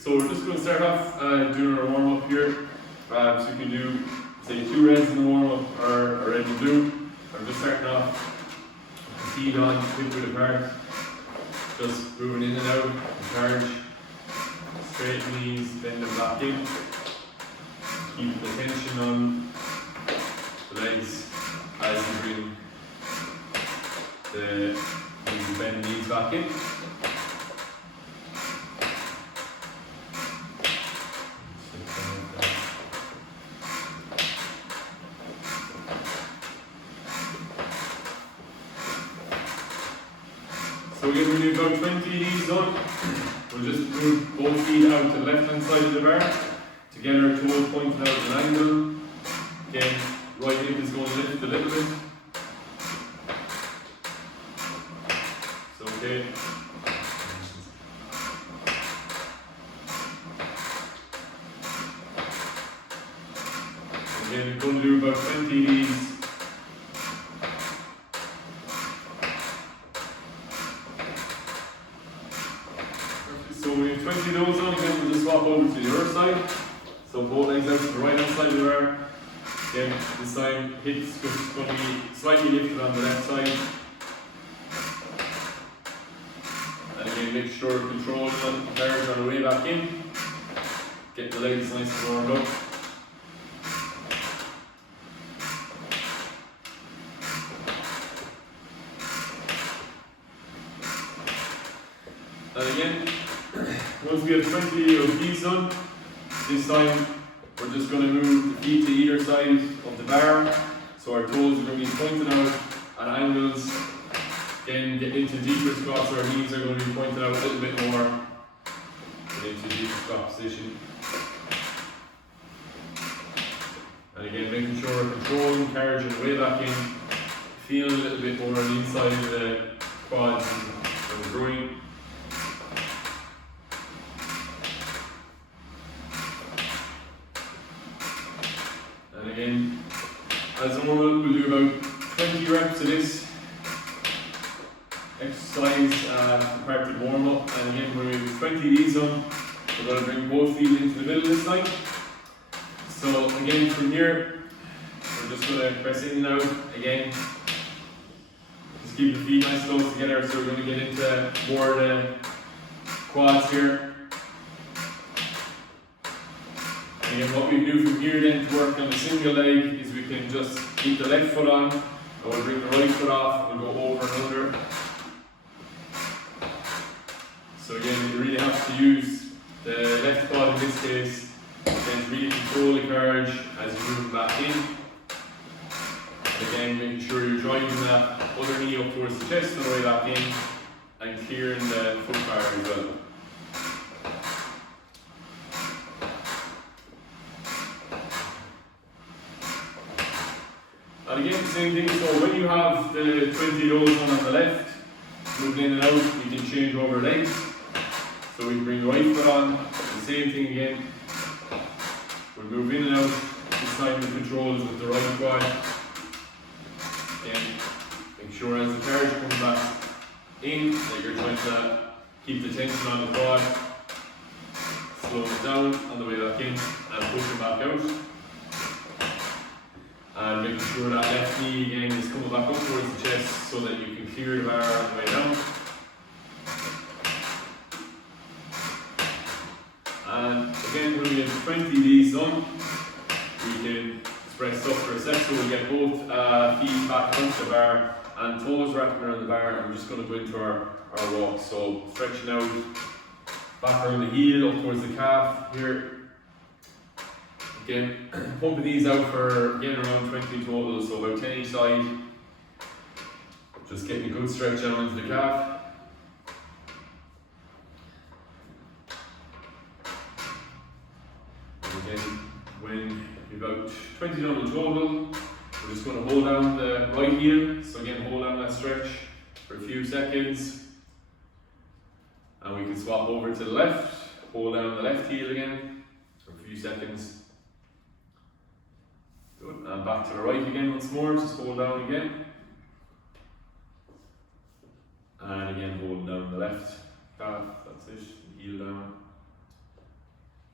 so we're just going to start off doing our warm up here. So you can do, say, 2 reds in the warm up or red and blue. I'm just starting off feet on, hip width apart. Just moving in and out, charge. Straight knees, bend them back in. Keep the tension on the legs as you bring the bend knees back in. So again, we're doing about 20 of these done. We'll just move both feet out to the left hand side of the bar. To get our toes pointed out at an angle. Again, right hip is going to lift a little bit. It's okay. Again, we're going to do about 20 of these. So we have 20 of those on, again we'll just swap over to the other side. So both legs out to the right hand side of the bar. Again, this time hips just going to be slightly lifted on the left side. And again, make sure control on the carriage on the way back in. Get the legs nice and warmed up. And again, once we have 20 of these done, this time we're just going to move the feet to either side of the bar. So our toes are going to be pointed out at angles. Again, get into deeper squats, our knees are going to be pointed out a little bit more. Get into deeper squat position. And again, making sure we're controlling carriage and way back in. Feeling a little bit more on the inside of the quads and the groin. And again, as normal, we'll do about 20 reps of this exercise part of the warm up. And again, when we have 20 of these on, we're going to bring both feet into the middle this time. So again, from here, we're just going to press in and out. Again, just keep the feet nice close together. So we're going to get into more of the quads here. And what we do from here then to work on the single leg is we can just keep the left foot on, and we'll bring the right foot off, and we'll go over and under. So again, you really have to use the left quad in this case, then to really control the carriage as you move back in. And again, making sure you're driving that other knee up towards the chest on the way back in, and clearing the foot bar as well. And again, same thing, so when you have the 20 rows on the left, moving in and out, you can change over legs. So we can bring the right foot on, the same thing again. We'll move in and out, this time the control is with the right quad. Again, make sure as the carriage comes back in, that you're trying to keep the tension on the quad. Slow it down on the way back in, and push it back out. And making sure that left knee again is coming back up towards the chest so that you can clear the bar on the way down. And again, when we have 20 of these done, we can press up for a sec, so we'll get both feet back onto the bar and toes wrapping around the bar, and we're just going to go into our walk. So stretching out back around the heel up towards the calf here. Again, pumping these out for again around 20 total, so about 10 each side. Just getting a good stretch down into the calf. And again, when you've about 20 done in total, we're just going to hold down the right heel. So again, hold down that stretch for a few seconds. And we can swap over to the left, hold down the left heel again for a few seconds. Good. And back to the right again once more, just hold down again. And again, holding down the left calf, that's it, heel down.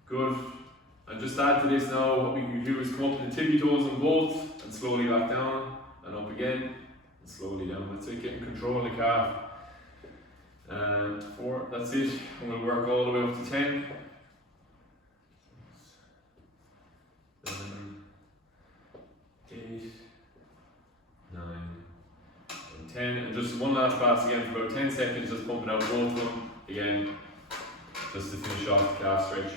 Good. And just add to this now, what we can do is come up to the tippy toes on both and slowly back down and up again and slowly down. That's it, getting control of the calf. And 4, that's it. And we'll work all the way up to 10. 6, 7, 8, 9, and 10. And just one last pass again for about 10 seconds, just pumping out both of them again, just to finish off the calf stretch.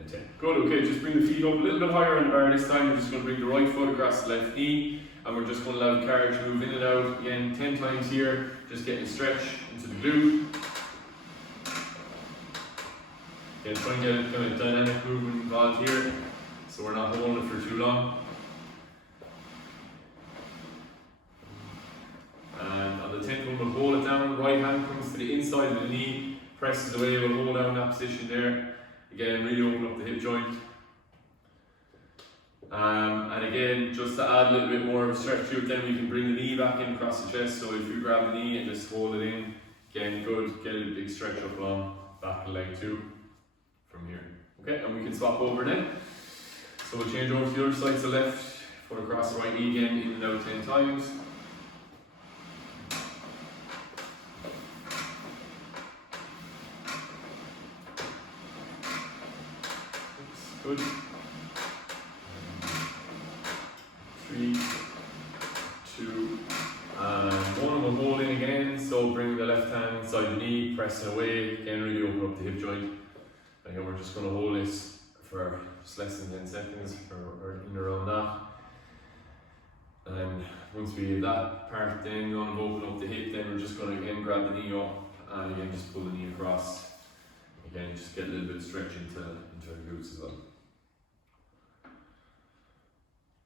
And 10. Good, okay, just bring the feet up a little bit higher on the bar this time. We're just going to bring the right foot across the left knee, and we're just going to allow the carriage to move in and out again 10 times here, just getting a stretch into the glute. Again, try and get a kind of dynamic movement involved here, so we're not holding it for too long. And on the 10th one, we'll hold it down. Right hand comes to the inside of the knee, presses away. We'll hold down that position there. Again, really open up the hip joint. And again, just to add a little bit more of a stretch to it, then we can bring the knee back in across the chest. So if you grab the knee and just hold it in, again, good. Get a big stretch up along back of leg 2 from here. Okay, and we can swap over then. So we'll change over to the other side, so left foot across the right knee again, in and out 10 times. Good. 3, 2, and 1. We'll hold in again. So bring the left hand inside the knee, pressing away. Again, really open up the hip joint. Again, we're just going to hold this for just less than 10 seconds, or in around that. And once we have that part then going to open up the hip, then we're just going to again grab the knee up and again just pull the knee across. Again, just get a little bit of stretch into the glutes as well.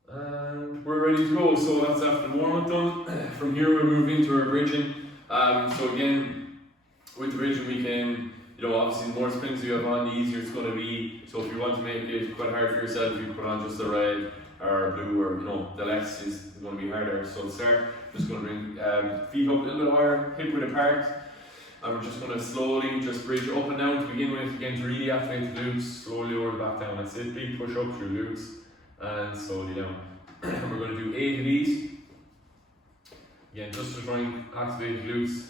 And we're ready to go. So that's after the warm-up done. From here we'll move into our bridging. So again, with the bridging we can, obviously the more springs you have on, the easier it's going to be. So if you want to make it quite hard for yourself, you put on just the red or blue, or the less is going to be harder. So to start, just going to bring feet up a little bit higher, hip width apart. And we're just going to slowly just bridge up and down to begin with, again to really activate the glutes, slowly lower the back down. That's it, big push up through glutes and slowly down. We're going to do 8 of these. Again, just to try and activate the glutes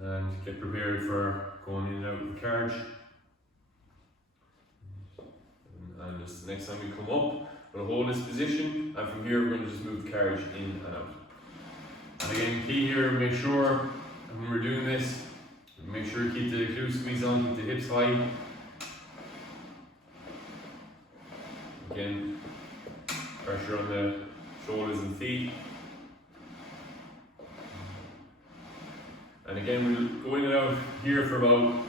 and get prepared for going in and out of the carriage. And just the next time we come up, we'll hold this position, and from here we're going to just move the carriage in and out. And again, key here, make sure when we're doing this, make sure you keep the glute squeeze on, keep the hips high. Again, pressure on the shoulders and feet. And again, we'll go in and out here for about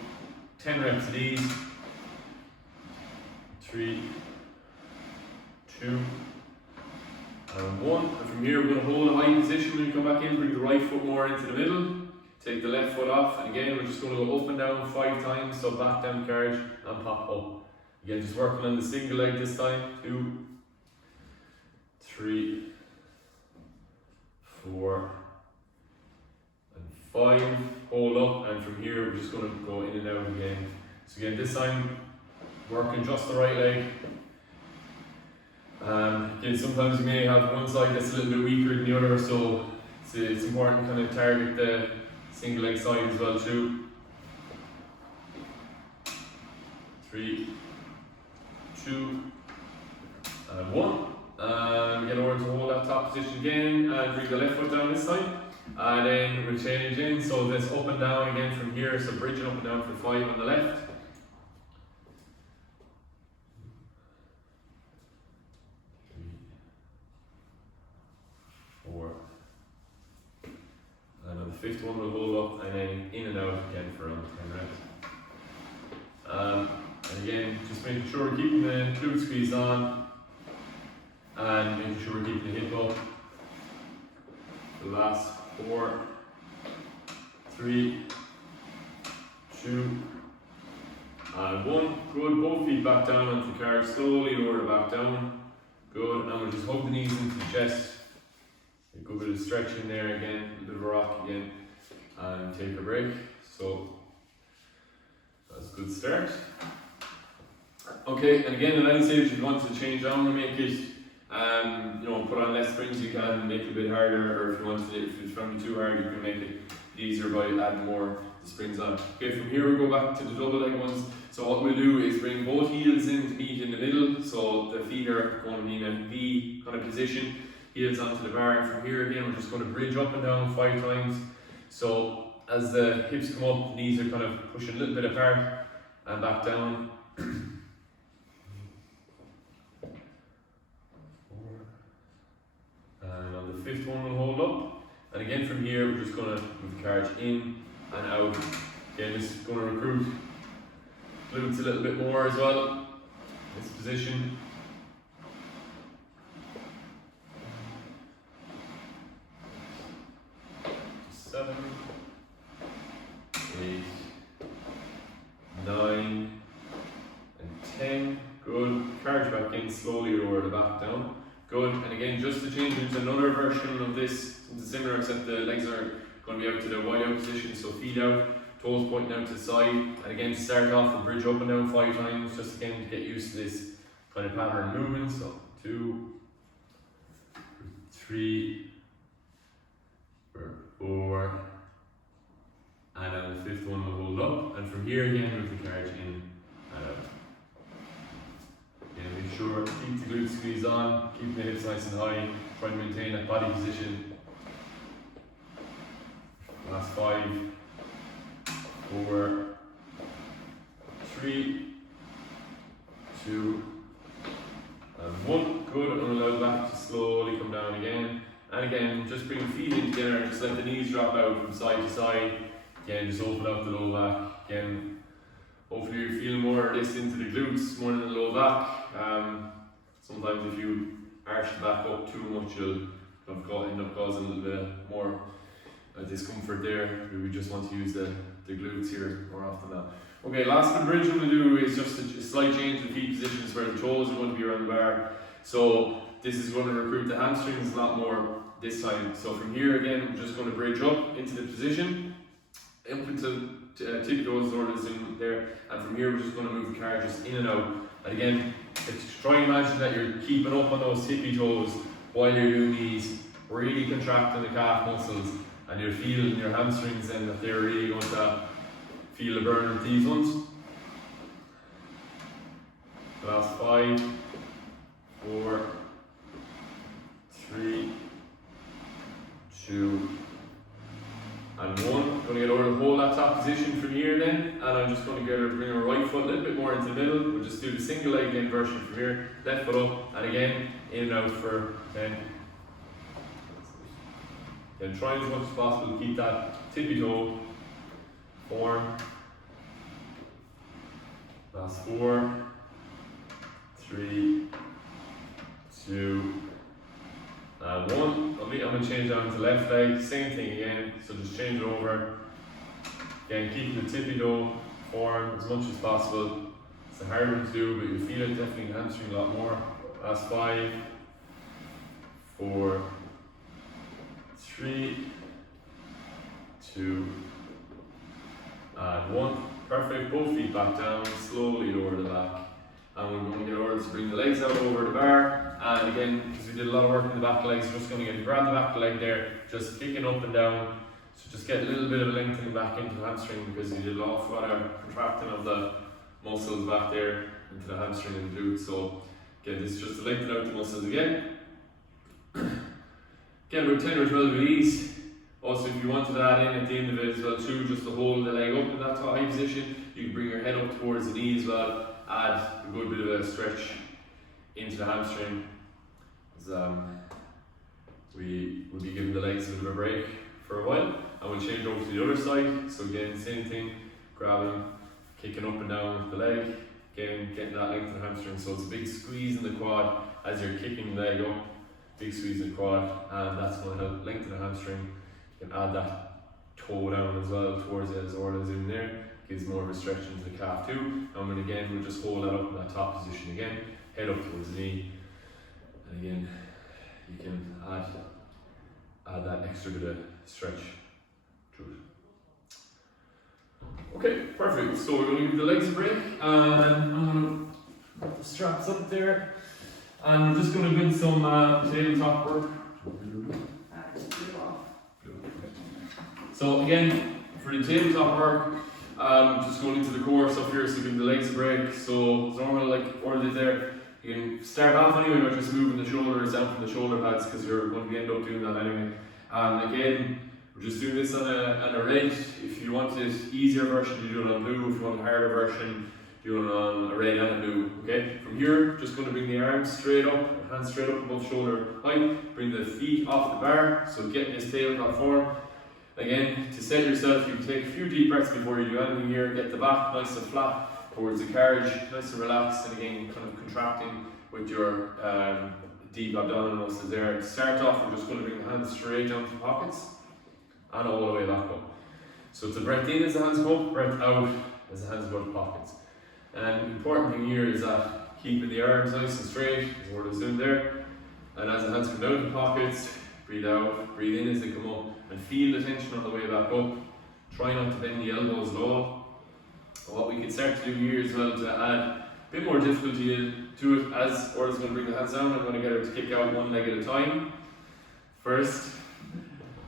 10 reps of these. 3, 2, and 1. And from here, we're going to hold a high position when you come back in. Bring the right foot more into the middle. Take the left foot off. And again, we're just going to go up and down 5 times. So back down the carriage and pop up. Again, just working on the single leg this time. 2, 3, 4, and 5. Hold up, and from here we're just going to go in and out again. So again, this time working just the right leg. Again, sometimes you may have one side that's a little bit weaker than the other, so it's important to kind of target the single leg side as well too. 3, 2, and 1. And get over to hold that top position again, and bring the left foot down this time. And then we'll change in, so this up and down again from here, so bridging up and down for 5 on the left. 3, 4, and on the 5th one we'll hold up and then in and out again for around 10 reps. And again, just making sure we're keeping the glute squeeze on and making sure we're keeping the hip up. The last 4, 3, 2, and 1. Good. Both feet back down onto the carriage. Slowly lower it back down. Good. And we'll just hug the knees into the chest. A good bit of stretch in there again. A bit of a rock again. And take a break. So that's a good start. Okay, and again, at any stage if you want to change down or make it, put on less springs, you can make it a bit harder, or if you want to, if it's going to be too hard, you can make it easier by adding more springs on. Okay, from here we go back to the double leg ones. So what we'll do is bring both heels in to meet in the middle, so the feet are going to be in a V kind of position, heels onto the bar, and from here again we're just going to bridge up and down 5 times. So as the hips come up, the knees are kind of pushing a little bit apart and back down. And on the 5th one we'll hold up, and again from here we're just going to move the carriage in and out. Again, this is going to recruit glutes a little bit more as well, this position. Seven, 8, 9, and 10. Good. Carriage back in, slowly lower the back down. Good. And again, just to change into another version of this, it's similar except the legs are going to be out to the wide out position, so feet out, toes pointing out to the side. And again, start off and bridge up and down 5 times, just again to get used to this kind of pattern movement. So 2, 3, 4, and then the 5th one will hold up, and from here again move the carriage in and out. Again, make sure keep the glutes squeezed on, keep the hips nice and high, try to maintain that body position. Last 5, 4, 3, 2, and 1. Good, and allow the back to slowly come down again. And again, just bring the feet in together and just let the knees drop out from side to side. Again, just open up the low back. Again, hopefully you're feeling more of this into the glutes more than the low back. Sometimes if you arch the back up too much, you'll end up causing a little bit more discomfort there. We just want to use the glutes here more often now. Okay, last bit of bridge we're going to do is just a slight change in feet positions where the toes are going to be around the bar. So this is going to recruit the hamstrings a lot more this time. So from here again, we're just going to bridge up into the position, up into tippy toes is in there, and from here we're just going to move the carriages in and out. And again, try and imagine that you're keeping up on those tippy toes while you're doing these, really contracting the calf muscles, and you're feeling your hamstrings then that they're really going to feel the burn with these ones. Last 5, 4, 3, 2, and 1. I'm going to get over to hold that top position from here then, and I'm just going to get her to bring her right foot a little bit more into the middle. We'll just do the single leg inversion from here, left foot up, and again, in and out for 10. Then try as much as possible to keep that tippy toe form. Last 4, 3, 2, and 1. I'm going to change down to left leg, same thing again, so just change it over. Again, keep the tippy toe form as much as possible. It's a hard one to do, but you feel it definitely in the hamstring a lot more. Last 5, 4, 3, 2, and 1. Perfect. Both feet back down, slowly lower the back. And we're going to get orders to bring the legs out over the bar. And again, because we did a lot of work in the back legs, we're just going to get grab the back leg there, just kicking up and down. So just get a little bit of lengthening back into the hamstring, because you did an awful lot of contracting of the muscles back there into the hamstring and glute. So again, this is just to lengthen out the muscles again. Again, about 10 or 12 of these. Also, if you wanted to add in at the end of it as well too, just to hold the leg up in that high position, you can bring your head up towards the knee as well. Add a good bit of a stretch into the hamstring. We will be giving the legs a bit of a break for a while, and we'll change over to the other side. So again, same thing, grabbing, kicking up and down with the leg, again getting that length of the hamstring. So it's a big squeeze in the quad as you're kicking the leg up, big squeeze in the quad, and that's going to help lengthen the hamstring. You can add that toe down as well towards it as Orla's in there. Gives more of a stretch into the calf too. And then again, we'll just hold that up in that top position again, head up towards the knee. And again, you can add that extra bit of stretch to it. Okay, perfect. So we're going to give the legs a break, and I'm going to put the straps up there, and we're just going to do some tabletop work. So again, for the tabletop work, just going into the core stuff here, so give the legs a break. So it's normal, like ordered there. You can start off anyway by just moving the shoulders down from the shoulder pads, because you're going to end up doing that anyway. And again, we're just doing this on a red. If you want it easier version, you do it on blue. If you want a harder version, do it on a red and a blue. Okay. From here, just going to bring the arms straight up, hands straight up above shoulder height. Bring the feet off the bar, so get this tabletop form. Again, to set yourself, you can take a few deep breaths before you do anything here. Get the back nice and flat towards the carriage, nice and relaxed, and again, kind of contracting with your deep abdominal muscles there. To start off, we're just going to bring the hands straight down to the pockets and all the way back up. So to breath in as the hands go up, breath out as the hands go to the pockets. And the important thing here is that keeping the arms nice and straight, is what it's doing there. And as the hands come down to the pockets, breathe out, breathe in as they come up, and feel the tension on the way back up. Try not to bend the elbows at all. What we can start to do here as well to add a bit more difficulty to it, as Orla's going to bring the hands down, I'm going to get her to kick out one leg at a time. First,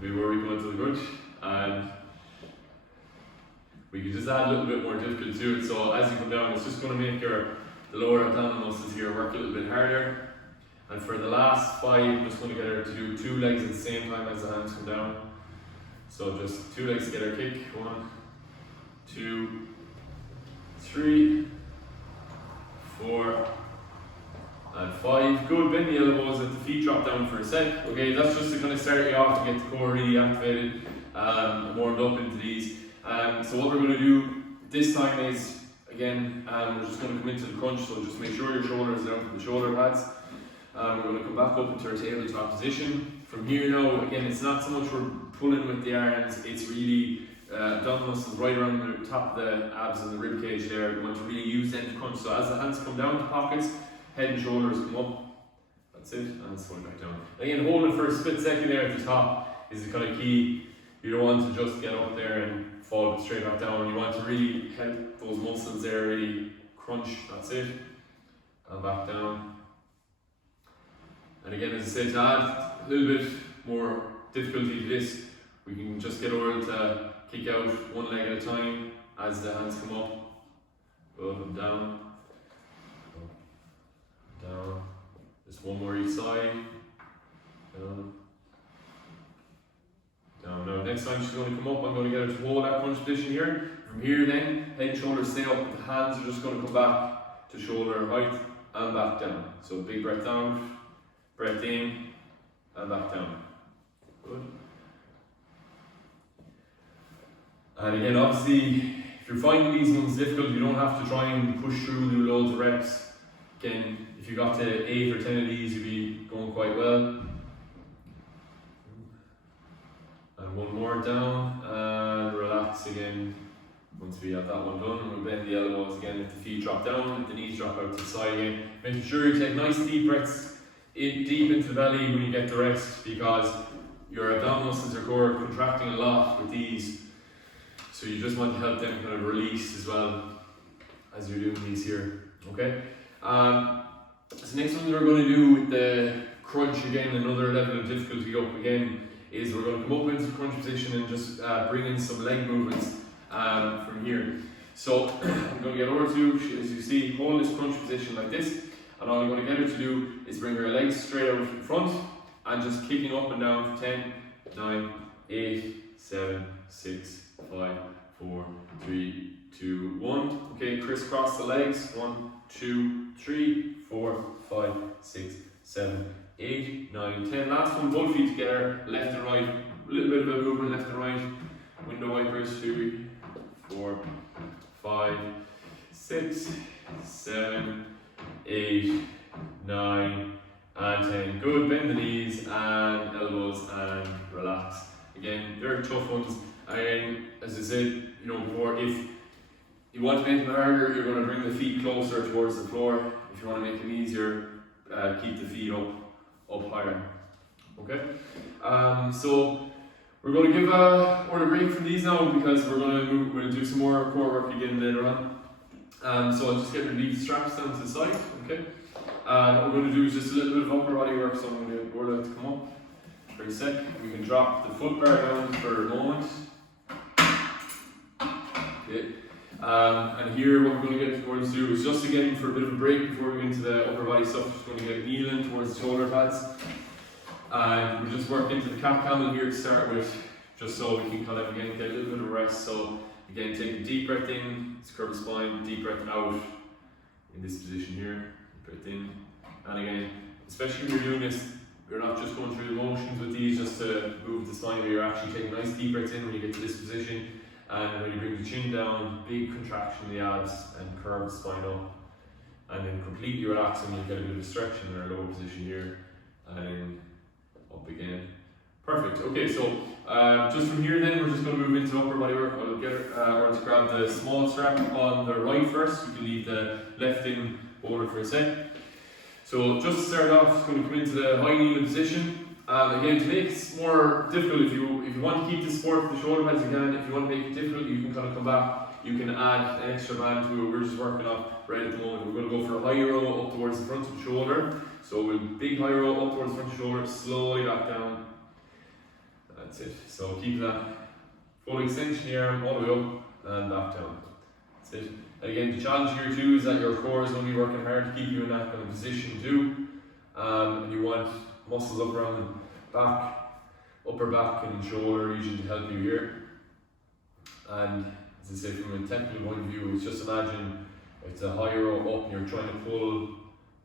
before we go into the crunch, and we can just add a little bit more difficulty to it. So as you come down, it's just going to make the lower abdominal muscles here work a little bit harder. And for the last 5, I'm just going to get her to do 2 legs at the same time as the hands come down. So just 2 legs to get her kick. 1, 2, 3, 4, and 5. Good. Bend the elbows, let the feet drop down for a sec. Okay, that's just to kind of start you off to get the core really activated and warmed up into these. So what we're going to do this time is, again, we're just going to come into the crunch, so just make sure your shoulders are down from the shoulder pads. We're going to come back up into our tabletop position. From here now, again, it's not so much we're pulling with the arms, it's really abdominal muscles right around the top of the abs and the rib cage there. We want to really use them to crunch. So as the hands come down to pockets, head and shoulders come up. That's it, and slide back down. Again, holding it for a split second there at the top is the kind of key. You don't want to just get up there and fall straight back down. You want to really help those muscles there really crunch. That's it. And back down. And again, as I said, to add a little bit more difficulty to this, we can just get over to kick out one leg at a time as the hands come up. Go up and down. Up, down. Just one more each side. Down. Down. Now next time she's going to come up, I'm going to get her to hold that crunch position here. From here then, head and shoulders stay up, the hands are just going to come back to shoulder height and back down. So big breath down. Breath in and back down. Good. And again, obviously, if you're finding these ones difficult, you don't have to try and push through and do loads of reps. Again, if you got to 8 or 10 of these, you'd be going quite well. And one more down, and relax again. Once we have that one done, we'll bend the elbows again, let the feet drop down, let the knees drop out to the side again. Making sure you take nice deep breaths deep into the belly when you get the rest, because your abdominal muscles are core contracting a lot with these, so you just want to help them kind of release as well as you're doing these here. Okay. So next one we're going to do with the crunch, again another level of difficulty up again, is we're going to come up into the crunch position and just bring in some leg movements from here. So I'm going to get over to, as you see, hold this crunch position like this. And all I'm going to get her to do is bring her legs straight out in front and just kicking up and down for 10, 9, 8, 7, 6, 5, 4, 3, 2, 1. Okay, crisscross the legs. 1, 2, 3, 4, 5, 6, 7, 8, 9, 10. Last one, both feet together, left and right. A little bit of a movement left and right. Window wipers. 3, 4, 5, 6, 7, 8, 9, and 10. Good. Bend the knees and elbows and relax. Again, very tough ones. And as I said, you know, before, if you want to make them harder, you're going to bring the feet closer towards the floor. If you want to make them easier, keep the feet up higher. Okay. So We're going to give a break from these now because we'll do some more core work again later on. So I'll just get rid of these straps down to the side, okay? What we're going to do is just a little bit of upper body work, so I'm going to get Borla to come up for a sec. We can drop the foot bar down for a moment. Okay. And here what we're going to do is just again for a bit of a break before we get into the upper body stuff, just going to get kneeling towards the shoulder pads. And we'll just work into the cat camel here to start with, just so we can kind of again get a little bit of rest. So again, take a deep breath in, curve the spine, deep breath out in this position here, deep breath in. And again, especially when you're doing this, you're not just going through the motions with these just to move the spine, but you're actually taking a nice deep breath in when you get to this position. And when you bring the chin down, big contraction in the abs and curve the spine up. And then completely relax and you get a bit of a stretch in our lower position here. And then up again. Perfect. Okay, so just from here then, we're just going to move into upper body work. I'll get or to grab the small strap on the right first. You can leave the left in over for a sec. So just to start off, just going to come into the high kneeling position. Again, to make it more difficult, if you want to keep the support of the shoulder pads, you can. If you want to make it difficult, you can kind of come back. You can add an extra band to it. We're just working on right at the moment. We're going to go for a high row up towards the front of the shoulder. So we'll big high row up towards the front of the shoulder, slowly back down. That's it. So keep that full extension here, all the way up and back down. That's it. And again, the challenge here too is that your core is going to be working hard to keep you in that kind of position too. And you want muscles up around the back, upper back and shoulder region to help you here. And as I said, from a technical point of view, it's just imagine it's a high row up and you're trying to pull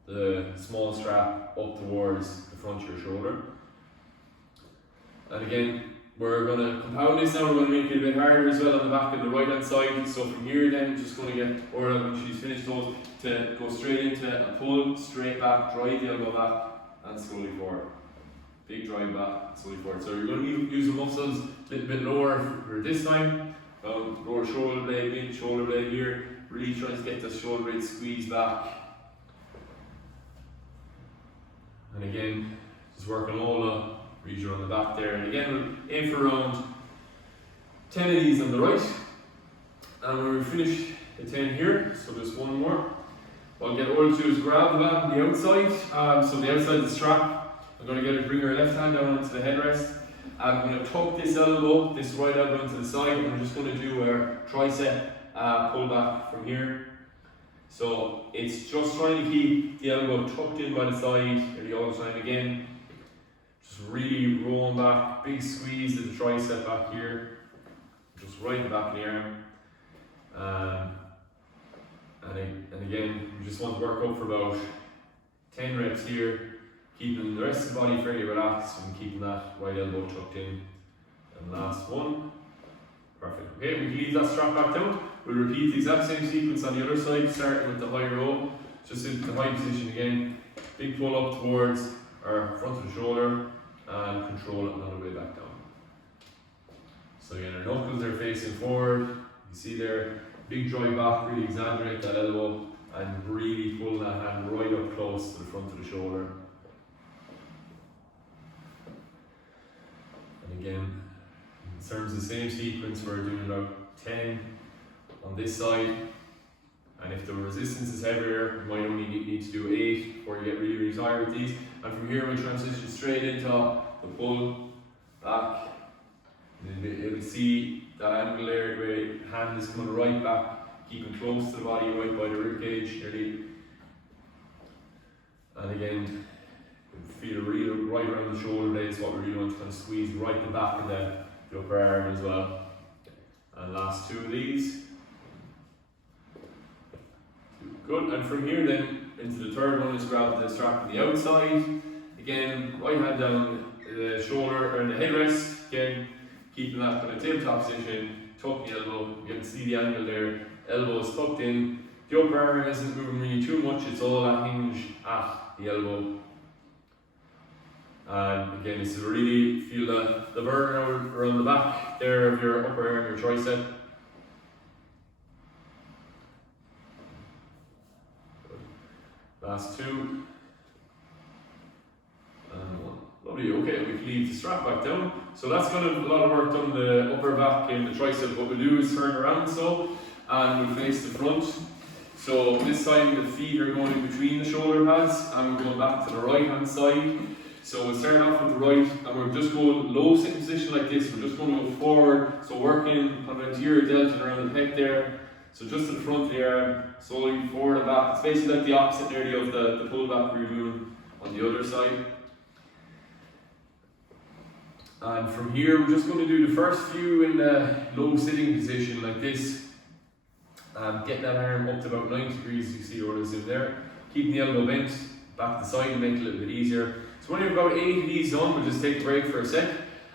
the small strap up towards the front of your shoulder. And again, we're going to compound this now, we're going to make it a bit harder as well on the back and the right hand side. So from here then, just going to get Orla, when she's finished those, to go straight into a pull, straight back, drive the elbow back and slowly forward. Big drive back, slowly forward. So you're going to use the muscles a little bit lower for this time. Lower shoulder blade, mid shoulder blade here. Really trying to get the shoulder blade squeezed back. And again, just working all the region on the back there. And again, we'll aim for around 10 of these on the right. And when we finish the 10 here, so just one more, what I'll get Orla to do is grab the band on the outside. So the outside of the strap, I'm going to get her to bring her left hand down onto the headrest. I'm going to tuck this elbow, this right elbow into the side, and I'm just going to do a tricep pull back from here. So it's just trying to keep the elbow tucked in by the side nearly all the time. Again, just really rolling back, big squeeze of the tricep back here, just right in the back of the arm. And again, we just want to work up for about 10 reps here, keeping the rest of the body fairly relaxed and keeping that right elbow tucked in. And last one. Perfect. Okay, we can leave that strap back down. We'll repeat the exact same sequence on the other side, starting with the high row, just into the high position again. Big pull up towards our front of the shoulder and control it another way back down. So again, our knuckles are facing forward. You see there, big drive back, really exaggerate that elbow and really pull that hand right up close to the front of the shoulder. And again, in terms of the same sequence, we're doing about 10 on this side. And if the resistance is heavier, you might only need to do 8 before you get really, really tired with these. And from here, we'll transition straight into the pull back. And you'll see that angle there where the hand is coming right back, keeping close to the body, right by the rib cage nearly. And again, feel really right around the shoulder blades, what we really want to kind of squeeze right the back of the upper arm as well. And last 2 of these. Good, and from here then into the third one, just grab the strap on the outside. Again, right hand down the shoulder or the headrest. Again, keeping that kind of tabletop position, tuck the elbow. You can see the angle there. Elbow is tucked in. The upper arm isn't moving really too much, it's all a hinge at the elbow. And again, it's to really feel the burn around the back there of your upper arm, your tricep. Last 2. And 1. Lovely, okay, we can leave the strap back down. So that's kind of a lot of work done the upper back and the tricep. What we'll do is turn around so, and we'll face the front. So this time the feet are going in between the shoulder pads and we're going back to the right hand side. So we'll start off with the right and we're just going low sitting position like this. We're just going to go forward. So working on the anterior deltoid around the pec there. So just to the front of the arm, slowly forward and back. It's basically like the opposite nearly of the pull back we're doing on the other side. And from here we're just going to do the first few in the low sitting position like this. Getting that arm up to about 90 degrees, you see orders in there. Keeping the elbow bent, back to the side and make it a little bit easier. So when you're about 8 of these done, we'll just take a break for a sec.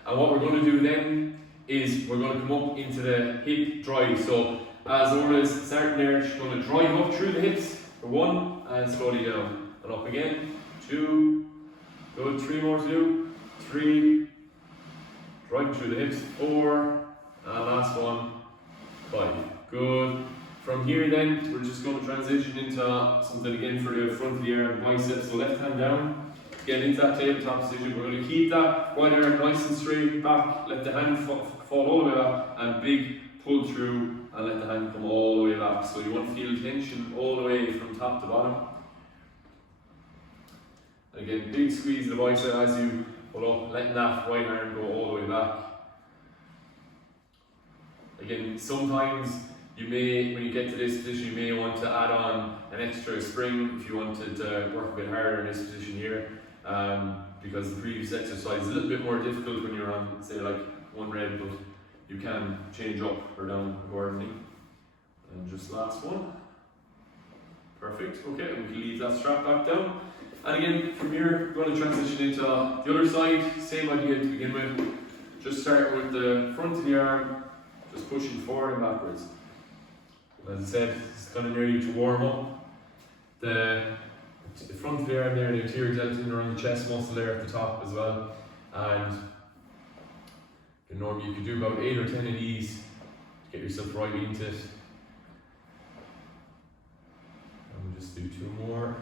And what we're going to do then is we're going to come up into the hip drive. So as always, starting there, she's going to drive up through the hips for 1 and slowly down. And up again, 2, good, 3 more to do, 3, driving through the hips, 4, and last one, 5, good. From here then, we're just going to transition into something again for the front of the arm, biceps. So left hand down, get into that tabletop position. We're going to keep that right arm nice and straight back, let the hand fall all the way back, and big pull through, and let the hand come all the way back. So you want to feel tension all the way from top to bottom. And again, big squeeze of the bicep as you pull up, letting that right arm go all the way back. Again, sometimes you may, when you get to this position, you may want to add on an extra spring if you wanted to work a bit harder in this position here, because the previous exercise is a little bit more difficult when you're on, say, like 1 rep, but you can change up or down accordingly. And just last one. Perfect. Okay, and we can leave that strap back down. And again, from here, we're going to transition into the other side. Same idea to begin with. Just start with the front of the arm, just pushing forward and backwards. As I said, it's kind of nearly to warm up. The front of the arm there, the anterior deltoid around the chest muscle there at the top as well. And normally you could do about 8 or 10 of these to get yourself right into it. And we'll just do 2 more.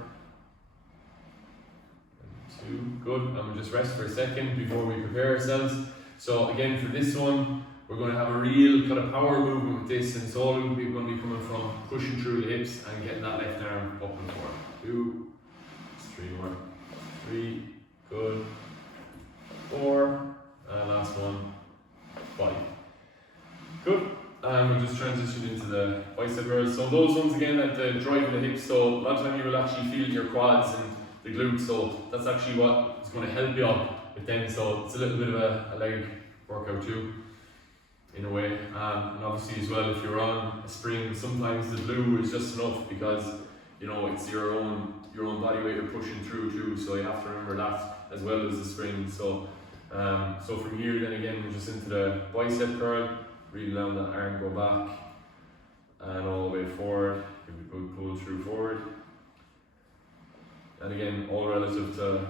And 2, good. And we'll just rest for a second before we prepare ourselves. So again, for this one, we're going to have a real kind of power movement with this, and it's all going to be coming from pushing through the hips and getting that left arm up and forward. 2, 3 more, 3, good, 4, and last one, 5. Good. And we'll just transition into the bicep curls. So those ones again at the drive of the hips, so a lot of time you will actually feel your quads and the glutes, so that's actually what is going to help you out with them. So it's a little bit of a leg workout too, in a way. And obviously as well, if you're on a spring, sometimes the blue is just enough because you know it's your own body weight you're pushing through too, so you have to remember that as well as the spring. So so from here then again we're just into the bicep curl, really down that arm, go back and all the way forward, give a good pull through forward. And again, all relative to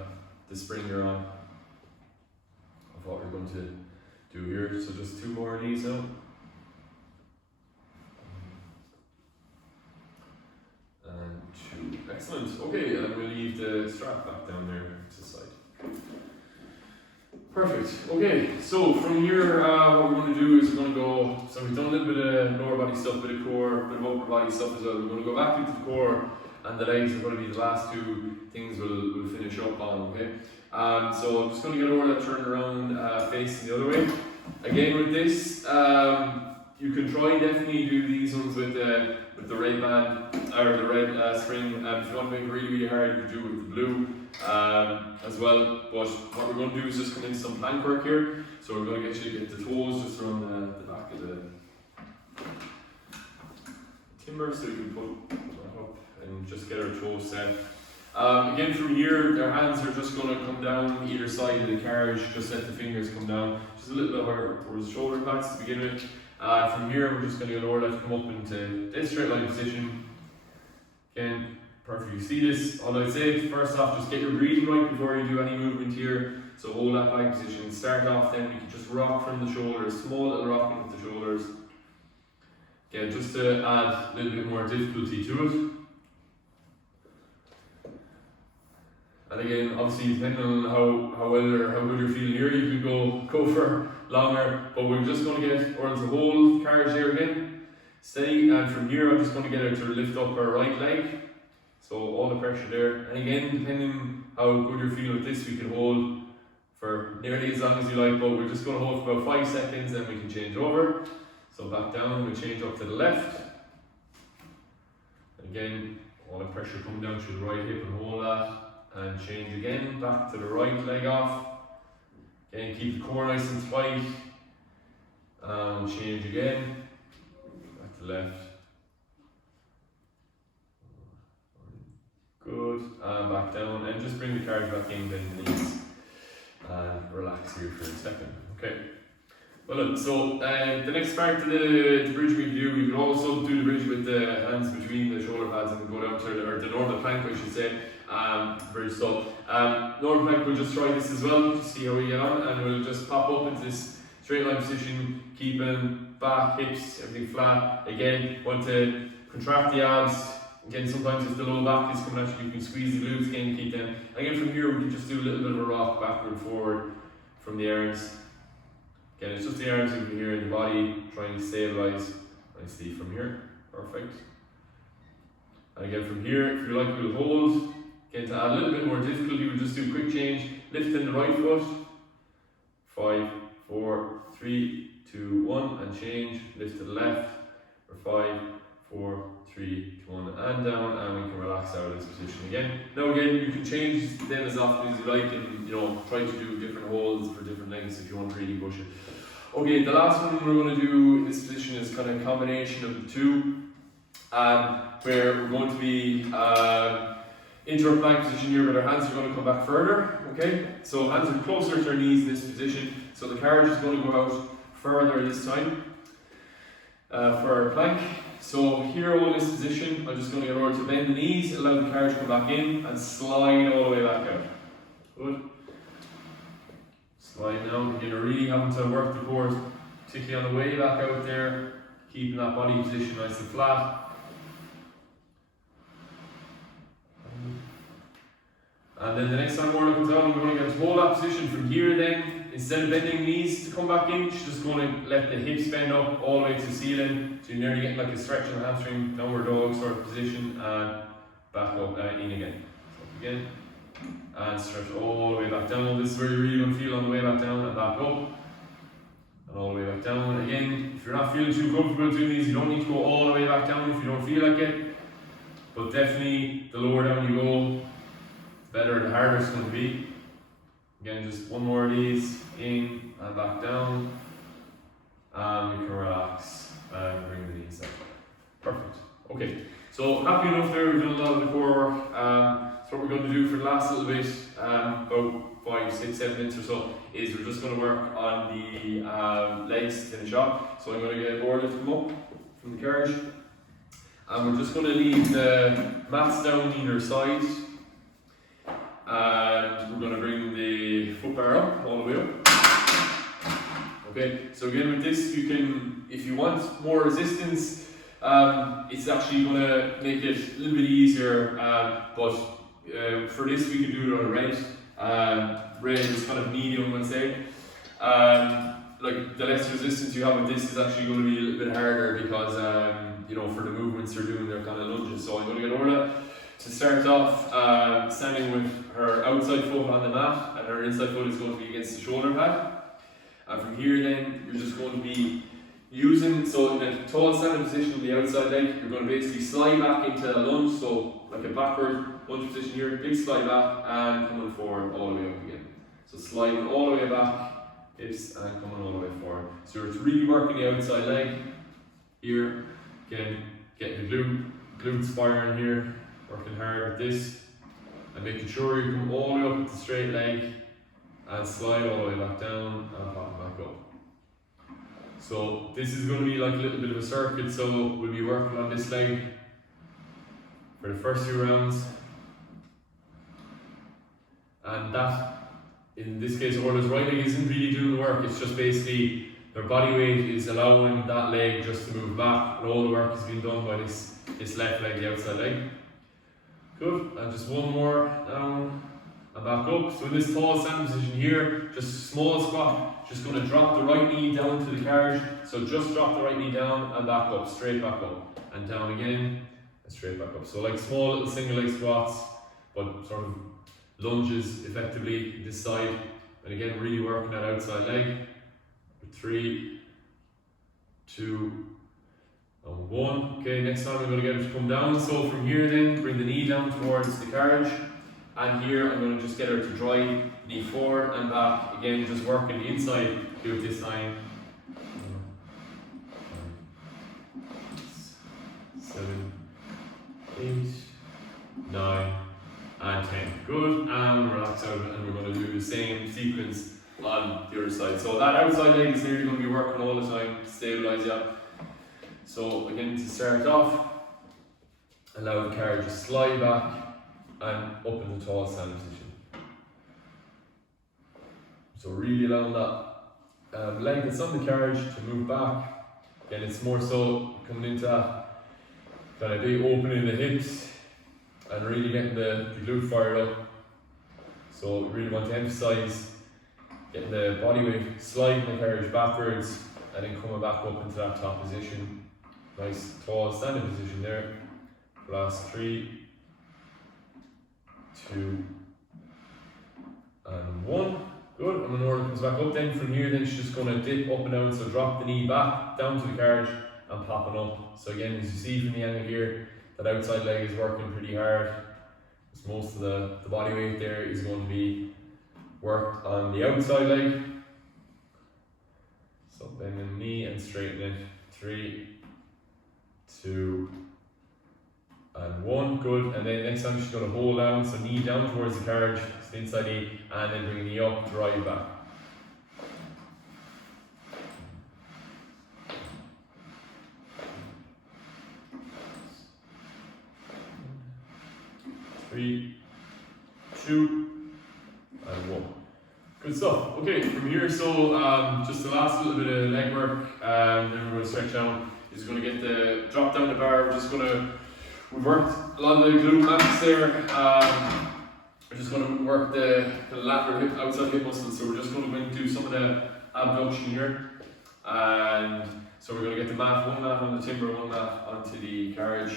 the spring you're on of what we're going to do here. So just 2 more of these now. And 2. Excellent. Okay, and we'll leave the strap back down there to the side. Perfect. Okay, so from here, what we're going to do is we're going to go, so we've done a little bit of lower body stuff, bit of core, bit of upper body stuff as well. We're going to go back into the core, and the legs are going to be the last 2 things we'll finish up on, okay? So I'm just going to get over that, turn around, facing the other way. Again with this, you can try definitely do these ones with the red band, or the red spring. If you want to make it really, really hard, you can do it with the blue as well. But what we're going to do is just come into some plank work here. So we're going to get the toes just around the back of the timber, so you can put that up and just get our toes set. Again from here, their hands are just going to come down either side of the carriage, just let the fingers come down, just a little bit higher towards the shoulder pads to begin with. From here, we're just going to get lower that, come up into this straight line position. Again, perfect. You see this, all I'd say, first off, just get your breathing right before you do any movement here. So hold that back position, start off then, we can just rock from the shoulders, small little rocking with the shoulders. Again, just to add a little bit more difficulty to it. And again, obviously depending on how well or how good you're feeling here, you could go for longer, but we're just going to get Orla to hold carriage there again, steady, and from here I'm just going to get her to lift up her right leg, so all the pressure there. And again, depending how good you're feeling with this, we can hold for nearly as long as you like, but we're just going to hold for about 5 seconds, then we can change over. So back down, we change up to the left, and again, all the pressure coming down through the right hip and hold that. And change again, back to the right leg off. Again, keep the core nice and tight. And change again, back to the left. Good, and back down. And just bring the carriage back in, bend the knees. And relax here for a second. Okay. Well, look, so the next part of the bridge we can do, we can also do the bridge with the hands between the shoulder pads and go down to the normal plank, I should say. Bridge. So normal plank, we'll just try this as well to see how we get on, and we'll just pop up into this straight line position, keeping back, hips, everything flat. Again, want to contract the abs. Again, sometimes if the low back is coming at you, you can squeeze the glutes again, keep them. Again, from here we can just do a little bit of a rock backward and forward from the arms. Again, it's just the arms over here in the body, trying to stabilise nicely from here. Perfect. And again, from here, if you like, we'll hold. Again, to add a little bit more difficulty, we'll just do a quick change. Lifting the right foot. 5, 4, 3, 2, 1, and change. Lift to the left. For 5, 4, 3, 2, 1, and down, and we can relax out of this position again. Now again, you can change them as often as you like, and try to do different holds for different lengths if you want to really push it. Okay, the last one we're going to do in this position is kind of a combination of the two, where we're going to be into our plank position here, where our hands are going to come back further. Okay, so hands are closer to our knees in this position, so the carriage is going to go out further this time for our plank. So here in this position, I'm just going to get Orla to bend the knees, allow the carriage to come back in, and slide all the way back out. Good. Slide down. You're really having to work the core, particularly on the way back out there, keeping that body position nice and flat. And then the next time Orla comes down, we're going to get to hold that position from here then. Instead of bending knees to come back in, she's just going to let the hips bend up all the way to the ceiling. So you're nearly getting like a stretch in the hamstring, downward dog sort of position, and back up in again. So again, and stretch all the way back down. This is where you're really going to feel on the way back down and back up. And all the way back down. Again, if you're not feeling too comfortable doing these, you don't need to go all the way back down if you don't feel like it. But definitely, the lower down you go, the better, the harder it's going to be. Again, just one more of these, in and back down, and we can relax and bring the knees up. Perfect. Okay, so happy enough there, we've done a lot of the core work. So what we're going to do for the last little bit, about 5, 6, 7 minutes or so, is we're just going to work on the legs to finish off. So I'm going to get Orla to come up from the carriage, and we're just going to leave the mats down either side. And we're going to bring the foot bar up, all the way up. Okay, so again with this, you can, if you want more resistance, it's actually going to make it a little bit easier, but for this we can do it on a red. Red is kind of medium, let's say. Like the less resistance you have with this is actually going to be a little bit harder because, for the movements you're doing, they're kind of lunges. So I'm going to get Orla to start off standing with her outside foot on the mat, and her inside foot is going to be against the shoulder pad. And from here then, you're just going to be using, so in a tall standing position with the outside leg, you're going to basically slide back into a lunge, so like a backward lunge position here, big slide back, and coming forward all the way up again. So sliding all the way back, hips, and coming all the way forward. So you're really working the outside leg here, again, getting the glutes firing here. Working hard with this and making sure you come all the way up with the straight leg and slide all the way back down and pop back up. So this is going to be like a little bit of a circuit, so we'll be working on this leg for the first 2 rounds. And that, in this case, Orla's right leg isn't really doing the work, it's just basically their body weight is allowing that leg just to move back, and all the work is being done by this left leg, the outside leg. Good, and just one more down and back up. So in this tall stand position here, just a small squat, just going to drop the right knee down to the carriage. So just drop the right knee down and back up, straight back up, and down again, and straight back up. So like small little single leg squats, but sort of lunges effectively this side. And again, really working that outside leg. 3, 2, and 1. Okay, next time I'm going to get her to come down. So from here then, bring the knee down towards the carriage. And here I'm going to just get her to drive knee forward and back. Again, just working the inside. Do it this time. 7, 8, 9, and 10. Good. And relax out, and we're going to do the same sequence on the other side. So that outside leg is nearly going to be working all the time to stabilise you. So again, to start off, allow the carriage to slide back and up in the tall stand position. So really allowing that leg that's on the carriage to move back. Again, it's more so coming into that kind of big opening in the hips and really getting the glute fired up. So really want to emphasise getting the body weight sliding the carriage backwards and then coming back up into that top position. Nice tall standing position there. Last 3, 2, and 1. Good. And when Orla comes back up then, from here then she's just going to dip up and down. So drop the knee back down to the carriage and popping up. So again, as you see from the angle here, that outside leg is working pretty hard. Because most of the body weight there is going to be worked on the outside leg. So bend the knee and straighten it. 3, 2, and 1. Good. And then next time she's going to hold down, so knee down towards the carriage, the inside knee, and then bring the knee up, drive back. 3, 2, and 1. Good stuff. Okay, from here, so just the last little bit of leg work, then we're going to stretch down. Is going to get the drop down the bar. We're just going to, we've worked a lot of the glute max there. We're just going to work the lateral hip, outside hip muscles. So we're just going to go and do some of the abduction here. And so we're going to get the mat, one mat on the timber, one mat onto the carriage.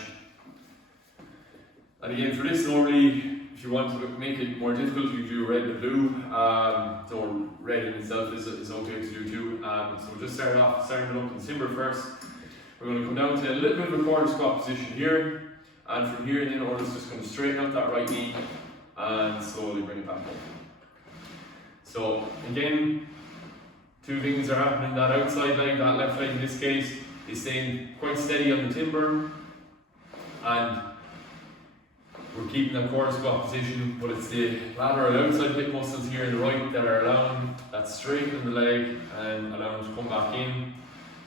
And again, for this, normally, if you want to make it more difficult, you do red and blue. So red in itself is okay to do too. So we'll just starting it up in the timber first. We're going to come down to a little bit of a quarter squat position here, and from here then Orla's just going to straighten up that right knee and slowly bring it back up. So again, two things are happening. That outside leg, that left leg in this case, is staying quite steady on the timber, and we're keeping that quarter squat position, but it's the lateral outside hip muscles here in the right that are allowing that straighten in the leg and allowing it to come back in.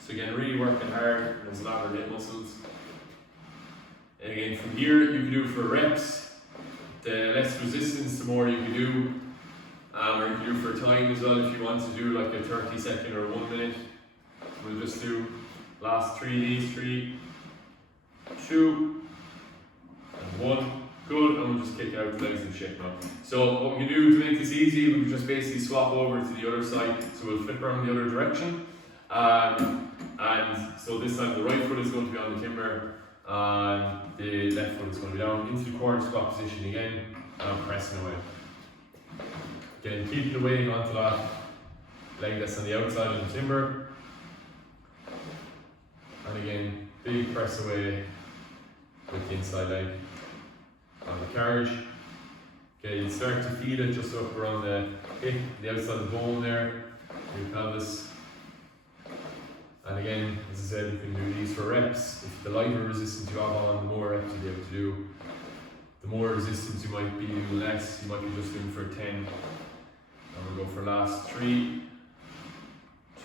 So again, really working hard on those lateral hip muscles. And again, from here, you can do for reps. The less resistance, the more you can do. Or you can do for time as well if you want to do like a 30-second or 1 minute. We'll just do last 3 of these. 3, 2, and 1. Good, and we'll just kick out the legs in shape now. So what we can do to make this easy, we can just basically swap over to the other side. So we'll flip around the other direction. And so this time the right foot is going to be on the timber and the left foot is going to be down into the quarter squat position again and pressing away. Again, keeping the weight onto that leg that's on the outside of the timber. And again, big press away with the inside leg on the carriage. Okay, you start to feel it just up around the hip, the outside of the bone there, your pelvis. And again, as I said, you can do these for reps. If the lighter resistance you have on, the more reps you'll be able to do. The more resistance you might be doing less, you might be just doing for 10. And we'll go for last 3,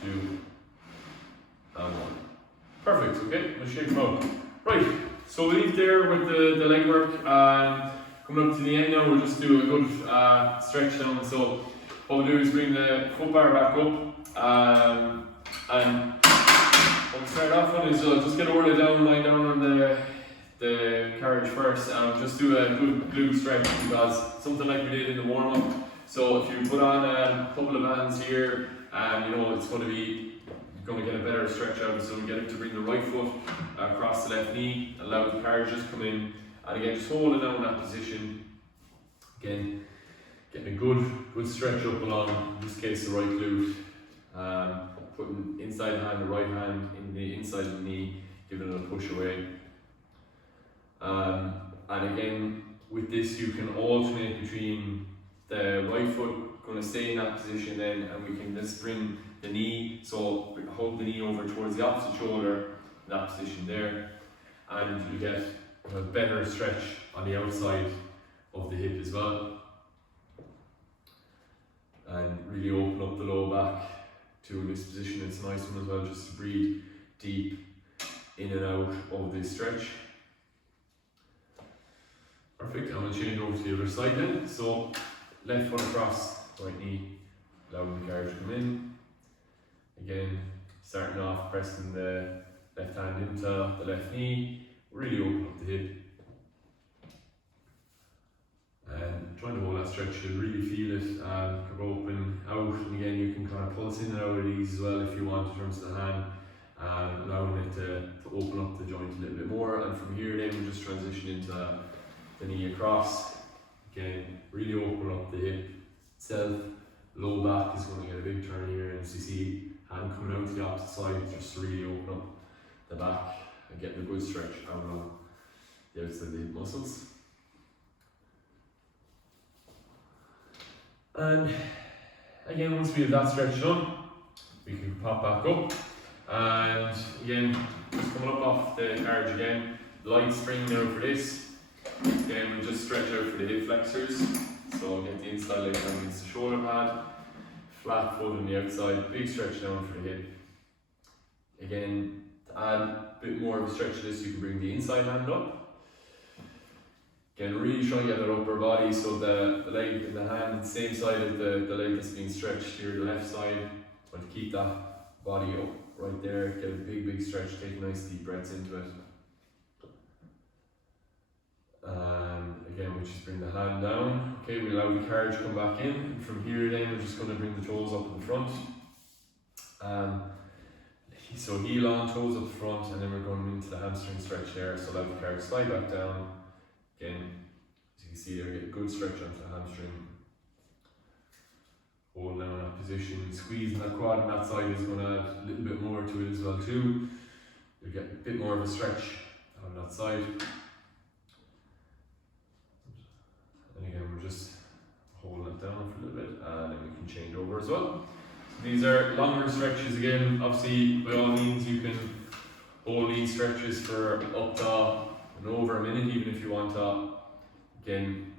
2, and 1. Perfect, okay, let's shake them out. Right, so we'll leave there with the leg work. And coming up to the end now, we'll just do a good stretch down. So what we'll do is bring the foot bar back up. And what we start off on is just get Orla down, lying down on the carriage first, just do a good glute stretch, because something like we did in the warm up. So if you put on a couple of bands here, you know it's going to be, you're going to get a better stretch out of it. So we get it to bring the right foot across the left knee, allow the carriage just come in, and again just holding down that position. Again, getting a good stretch up along, in this case the right glute. Putting inside the hand, the right hand in the inside of the knee, giving it a push away. And again, with this you can alternate between the right foot going to stay in that position then, and we can just bring the knee, so hold the knee over towards the opposite shoulder in that position there, and you get a better stretch on the outside of the hip as well, and really open up the low back to this position. It's a nice one as well, just to breathe deep in and out of this stretch. Perfect. I'm going to change over to the other side then. So left foot across, right knee, allowing the carriage to come in. Again, starting off pressing the left hand into the left knee, really open up the hip. And trying to hold that stretch, you'll really feel it open out, and again you can kind of pulse in and out of these as well if you want in terms of the hand, allowing it to open up the joint a little bit more. And from here then we'll just transition into the knee across. Again, really open up the hip itself. Low back is going to get a big turn here, and as you see, hand coming out to the opposite side, just to really open up the back and getting a good stretch out along the outside of the hip muscles. And again, once we have that stretch done, we can pop back up. And again, just coming up off the carriage again, light spring there for this. Again, we'll just stretch out for the hip flexors. So get the inside leg down against the shoulder pad, flat foot on the outside, big stretch down for the hip. Again, to add a bit more of a stretch to this, you can bring the inside hand up. Again, really try to get that upper body, so the leg and the hand, the same side of the leg that's being stretched here, the left side. Try to keep that body up right there, get a big stretch, take nice deep breaths into it. And again, we just bring the hand down. Okay, we allow the carriage to come back in, and from here then we're just going to bring the toes up in the front. So heel on, toes up front, and then we're going into the hamstring stretch there. So allow the carriage slide back down. Again, as you can see there, get a good stretch onto the hamstring. Hold down that position, squeezing that quad on that side is going to add a little bit more to it as well too. You'll get a bit more of a stretch on that side. And again, we're just holding it down for a little bit, and then we can change over as well. So these are longer stretches again. Obviously, by all means, you can hold these stretches for up to and over a minute, even if you want to. Again,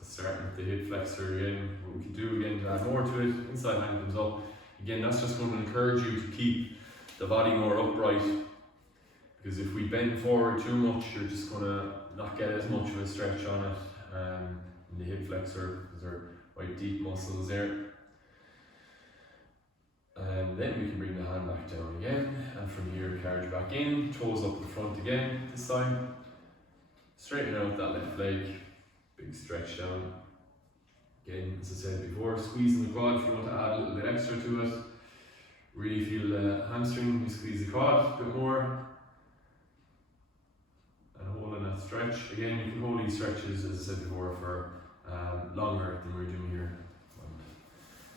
starting with the hip flexor again, what we can do again to add more to it, inside hand comes up. Again, that's just going to encourage you to keep the body more upright, because if we bend forward too much, you're just going to not get as much of a stretch on it in the hip flexor, because they're quite deep muscles there. And then we can bring the hand back down again, and from here carriage back in, toes up the front again this time. Straighten out that left leg, big stretch down. Again, as I said before, squeezing the quad if you want to add a little bit extra to it. Really feel the hamstring, you squeeze the quad a bit more. And holding that stretch. Again, you can hold these stretches, as I said before, for longer than we're doing here.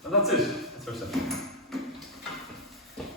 And that's it, that's our session.